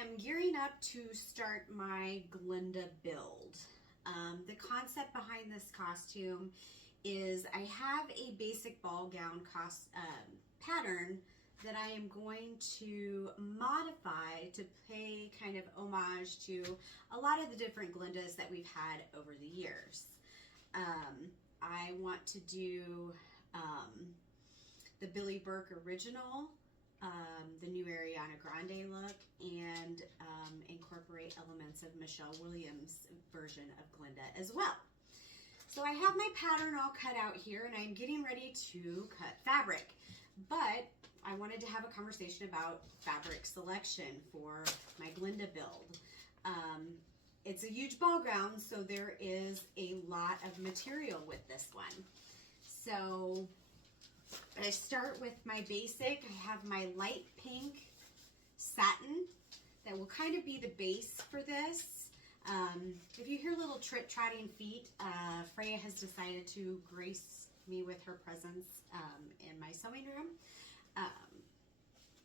am gearing up to start my Glinda build. The concept behind this costume is I have a basic ball gown pattern that I am going to modify to pay kind of homage to a lot of the different Glindas that we've had over the years. I want to do the Billy Burke original, the new Ariana Grande look, and incorporate elements of Michelle Williams' version of Glinda as well. So I have my pattern all cut out here and I'm getting ready to cut fabric, but I wanted to have a conversation about fabric selection for my Glinda build. It's a huge ball gown, so there is a lot of material with this one. So I start with my basic. I have my light pink satin that will kind of be the base for this. If you hear little trot-trotting feet, Freya has decided to grace me with her presence in my sewing room.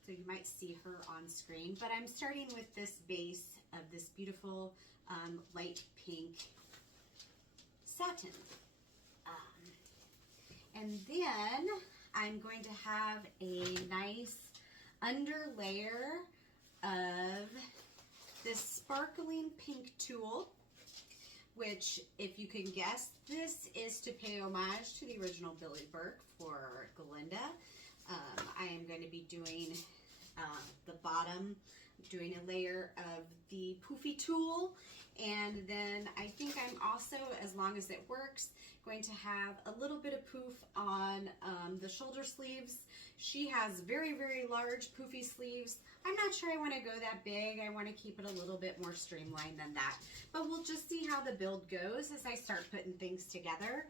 So you might see her on screen, but I'm starting with this base of this beautiful light pink satin. And then I'm going to have a nice underlayer of this sparkling pink tulle, which, if you can guess, this is to pay homage to the original Billy Burke for Glinda. I am going to be doing the bottom, doing a layer of the poofy tulle, and then I think I'm also, as long as it works, going to have a little bit of poof on the shoulder sleeves. She has very, very large poofy sleeves. I'm not sure I want to go that big. I want to keep it a little bit more streamlined than that, but we'll just see how the build goes as I start putting things together.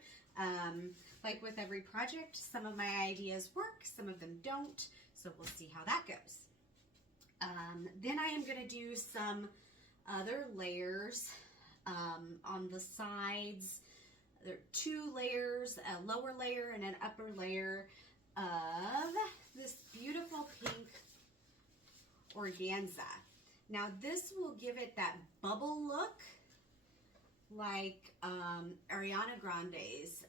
Like with every project, some of my ideas work, some of them don't, so we'll see how that goes. Then I am going to do some other layers on the sides. There are 2 layers, a lower layer and an upper layer of this beautiful pink organza. Now this will give it that bubble look like Ariana Grande's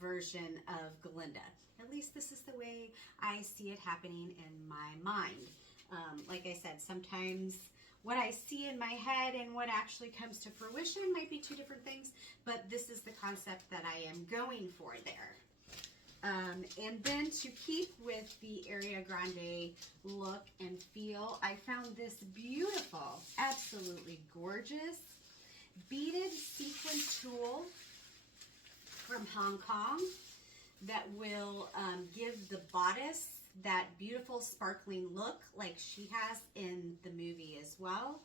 version of Glinda. At least this is the way I see it happening in my mind. Like I said, sometimes what I see in my head and what actually comes to fruition might be 2 different things, but this is the concept that I am going for there. And then to keep with the Ariana Grande look and feel, I found this beautiful, absolutely gorgeous beaded sequin tulle from Hong Kong that will give the bodice that beautiful sparkling look like she has in the movie as well.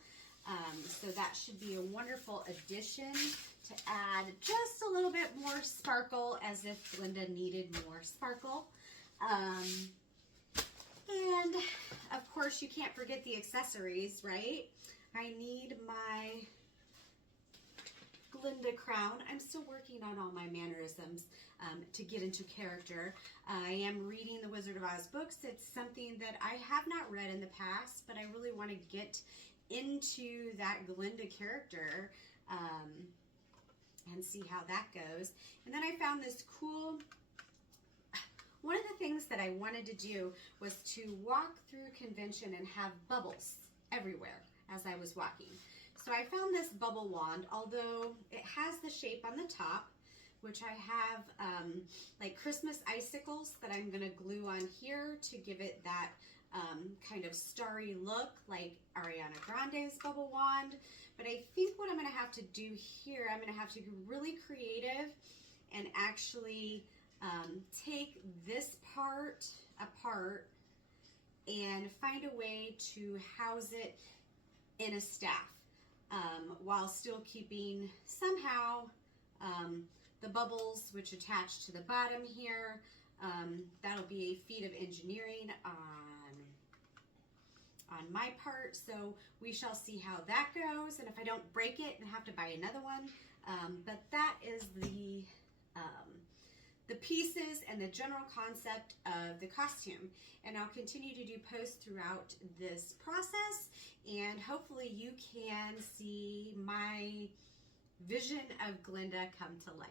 So that should be a wonderful addition to add just a little bit more sparkle, as if Glinda needed more sparkle. And of course you can't forget the accessories, right? I need my Glinda crown. I'm still working on all my mannerisms to get into character. I am reading the Wizard of Oz books. It's something that I have not read in the past, but I really want to get into that Glinda character and see how that goes. And then I found this cool, one of the things that I wanted to do was to walk through convention and have bubbles everywhere as I was walking. So I found this bubble wand, although it has the shape on the top, which I have like Christmas icicles that I'm going to glue on here to give it that kind of starry look like Ariana Grande's bubble wand. But I think what I'm going to have to do here, I'm going to have to be really creative and actually take this part apart and find a way to house it in a staff. While still keeping somehow the bubbles which attach to the bottom here. That'll be a feat of engineering on my part, so we shall see how that goes, and if I don't break it and have to buy another one. But that is the pieces and the general concept of the costume, and I'll continue to do posts throughout this process and and hopefully you can see my vision of Glinda come to life.